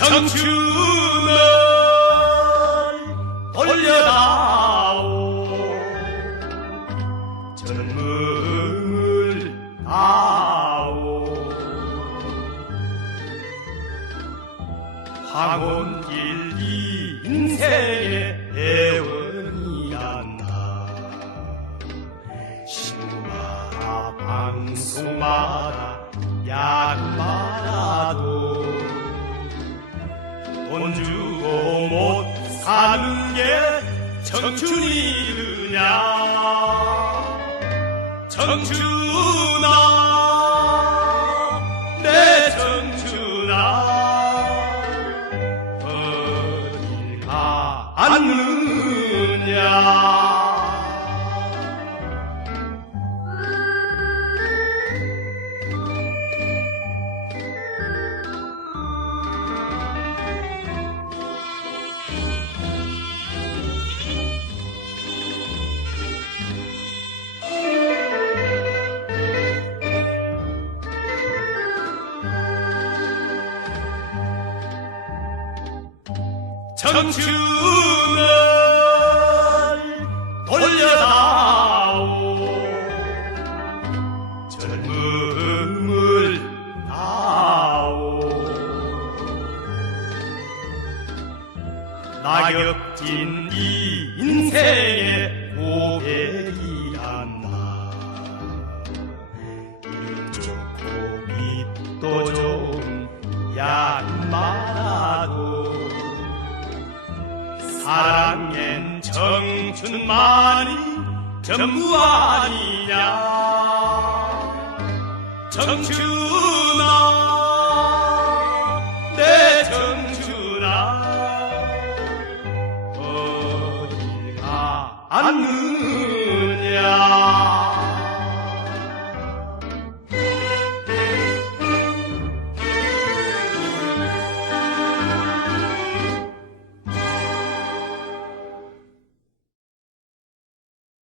청춘을 돌려다오. 젊음을 다오. 황혼길 이 인생의 애원이란다. 신마다 방송마다 야구마다 돈 주고 못 사는 게 청춘이느냐? 청춘아 내 청춘아 어딜 가느냐 청춘을 돌려다오. 젊음을 다오. 낙엽진 이 인생의 고백이란다. 일 좋고 빛도 사랑엔 청춘만이 전부 아니냐? 청춘아 내 청춘아 어딜 가느냐